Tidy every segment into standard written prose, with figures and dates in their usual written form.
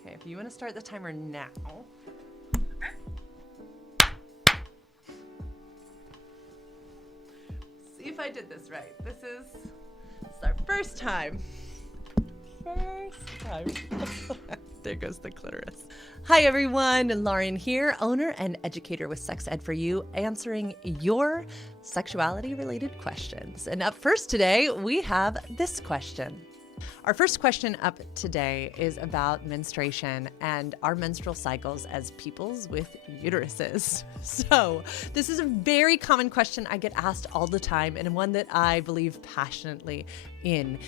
Okay, if you want to start the timer now. See if I did this right. This is our first time. There goes the clitoris. Hi everyone, Lauren here, owner and educator with Sex Ed for You, answering your sexuality related questions. And up first today, we have this question. Our first question up today is about menstruation and our menstrual cycles as peoples with uteruses. So this is a very common question I get asked all the time, and one that I believe passionately in.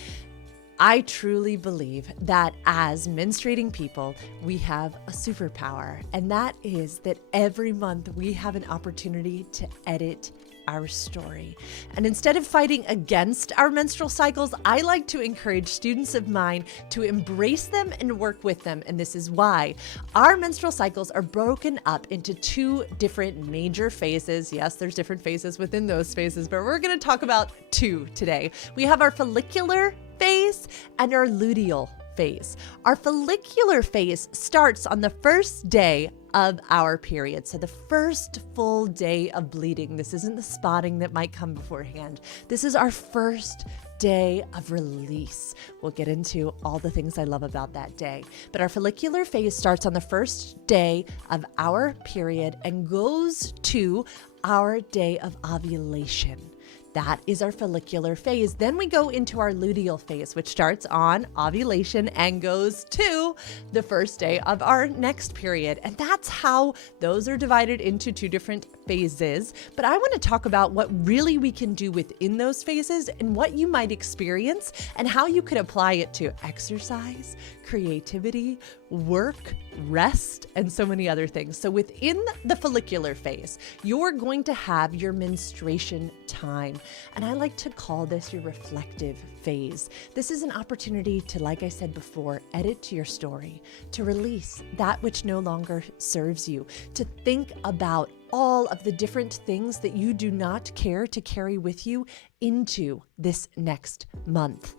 I truly believe that as menstruating people, we have a superpower, and that is that every month we have an opportunity to edit our story. And instead of fighting against our menstrual cycles, I like to encourage students of mine to embrace them and work with them. And this is why our menstrual cycles are broken up into two different major phases. Yes, there's different phases within those phases, but we're going to talk about two today. We have our follicular phase and our luteal phase. Our follicular phase starts on the first day of our period. So the first full day of bleeding. This isn't the spotting that might come beforehand. This is our first day of release. We'll get into all the things I love about that day. But our follicular phase starts on the first day of our period and goes to our day of ovulation. That is our follicular phase. Then we go into our luteal phase, which starts on ovulation and goes to the first day of our next period. And that's how those are divided into two different phases. But I want to talk about what really we can do within those phases and what you might experience and how you could apply it to exercise, creativity, work, rest, and so many other things. So within the follicular phase, you're going to have your menstruation time. And I like to call this your reflective phase. This is an opportunity to, like I said before, edit to your story, to release that which no longer serves you, to think about all of the different things that you do not care to carry with you into this next month.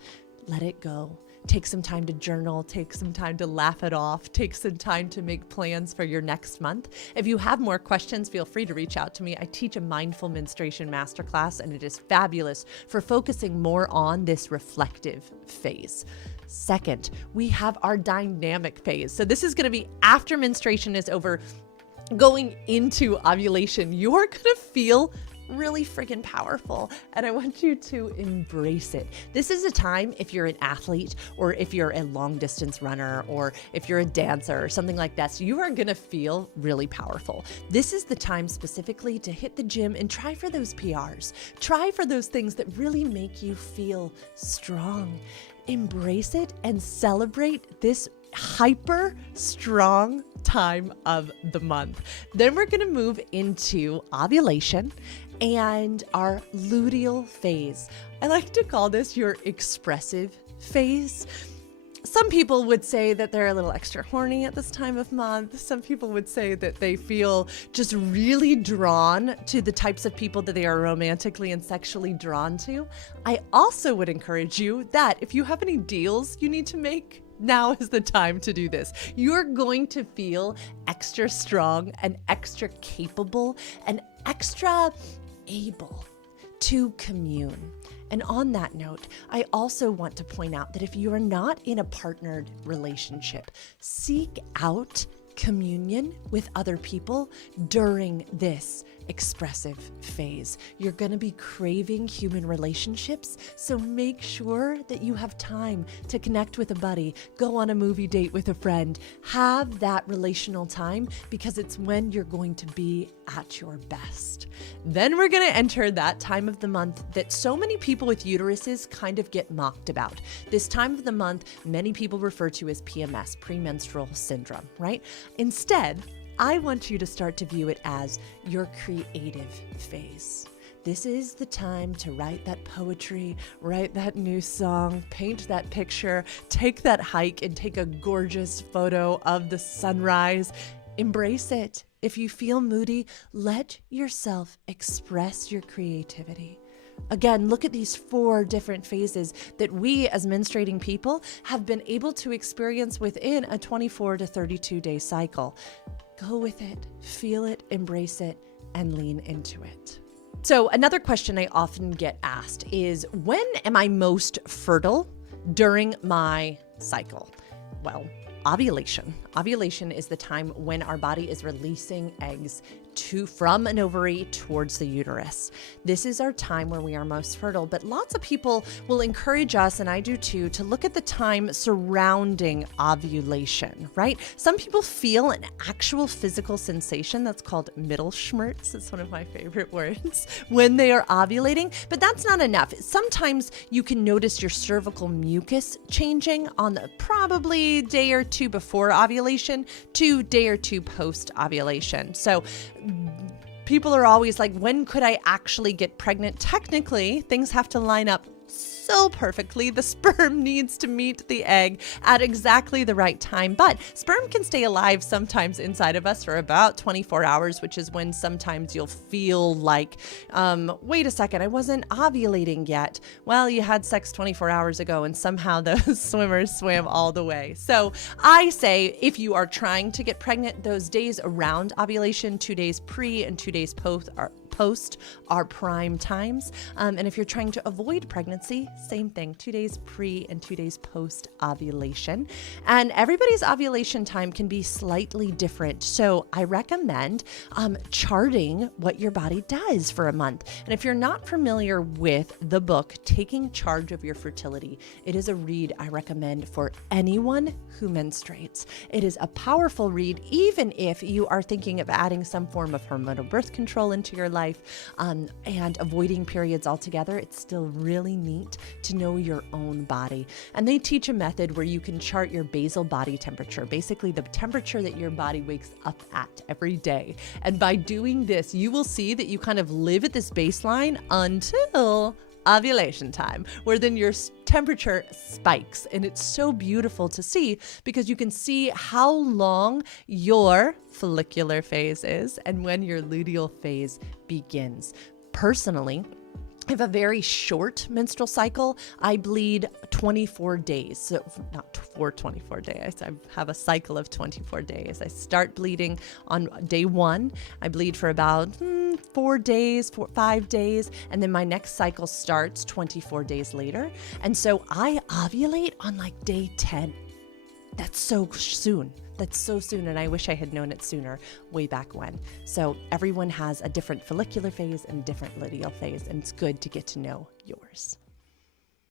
Let it go. Take some time to journal, take some time to laugh it off, take some time to make plans for your next month. If you have more questions, feel free to reach out to me. I teach a mindful menstruation masterclass, and it is fabulous for focusing more on this reflective phase. Second, we have our dynamic phase. So this is going to be after menstruation is over, going into ovulation. You're going to feel really freaking powerful, and I want you to embrace it. This is a time, if you're an athlete or if you're a long distance runner or if you're a dancer or something like that, so you are going to feel really powerful. This is the time specifically to hit the gym and try for those PRs. Try for those things that really make you feel strong. Embrace it and celebrate this hyper strong time of the month. Then we're going to move into ovulation and our luteal phase. I like to call this your expressive phase. Some people would say that they're a little extra horny at this time of month. Some people would say that they feel just really drawn to the types of people that they are romantically and sexually drawn to. I also would encourage you that if you have any deals you need to make, now is the time to do this. You're going to feel extra strong and extra capable and extra able to commune. And on that note, I also want to point out that if you are not in a partnered relationship, seek out communion with other people during this expressive phase. You're going to be craving human relationships, so make sure that you have time to connect with a buddy, go on a movie date with a friend, have that relational time, because it's when you're going to be at your best. Then we're going to enter that time of the month that so many people with uteruses kind of get mocked about. This time of the month, many people refer to as PMS, premenstrual syndrome, right? Instead, I want you to start to view it as your creative phase. This is the time to write that poetry, write that new song, paint that picture, take that hike and take a gorgeous photo of the sunrise. Embrace it. If you feel moody, let yourself express your creativity. Again, look at these 4 different phases that we as menstruating people have been able to experience within a 24 to 32 day cycle. Go with it, feel it, embrace it, and lean into it. So another question I often get asked is, when am I most fertile during my cycle? Well, ovulation. Ovulation is the time when our body is releasing eggs from an ovary towards the uterus. This is our time where we are most fertile, but lots of people will encourage us, and I do too, to look at the time surrounding ovulation, right? Some people feel an actual physical sensation that's called Mittelschmerz. It's one of my favorite words when they are ovulating, but that's not enough. Sometimes you can notice your cervical mucus changing on probably day or 2 before ovulation to day or 2 post ovulation. So people are always like, when could I actually get pregnant? Technically, things have to line up so perfectly. The sperm needs to meet the egg at exactly the right time, but sperm can stay alive sometimes inside of us for about 24 hours, which is when sometimes you'll feel like, wait a second, I wasn't ovulating yet. Well, you had sex 24 hours ago and somehow those swimmers swam all the way. So I say, if you are trying to get pregnant, those days around ovulation, 2 days pre and 2 days post are prime times. And if you're trying to avoid pregnancy, same thing, 2 days pre and 2 days post ovulation. And everybody's ovulation time can be slightly different. So I recommend charting what your body does for a month. And if you're not familiar with the book, Taking Charge of Your Fertility, it is a read I recommend for anyone who menstruates. It is a powerful read, even if you are thinking of adding some form of hormonal birth control into your life and avoiding periods altogether. It's still really neat to know your own body. And they teach a method where you can chart your basal body temperature, basically the temperature that your body wakes up at every day. And by doing this, you will see that you kind of live at this baseline until ovulation time, where then your temperature spikes. And it's so beautiful to see because you can see how long your follicular phase is and when your luteal phase begins. Personally, I have a very short menstrual cycle. I bleed 24 days. So not for 24 days. I have a cycle of 24 days. I start bleeding on day 1. I bleed for about 5 days. And then my next cycle starts 24 days later. And so I ovulate on like day 10. That's so soon. That's so soon, and I wish I had known it sooner, way back when. So everyone has a different follicular phase and different luteal phase, and it's good to get to know yours.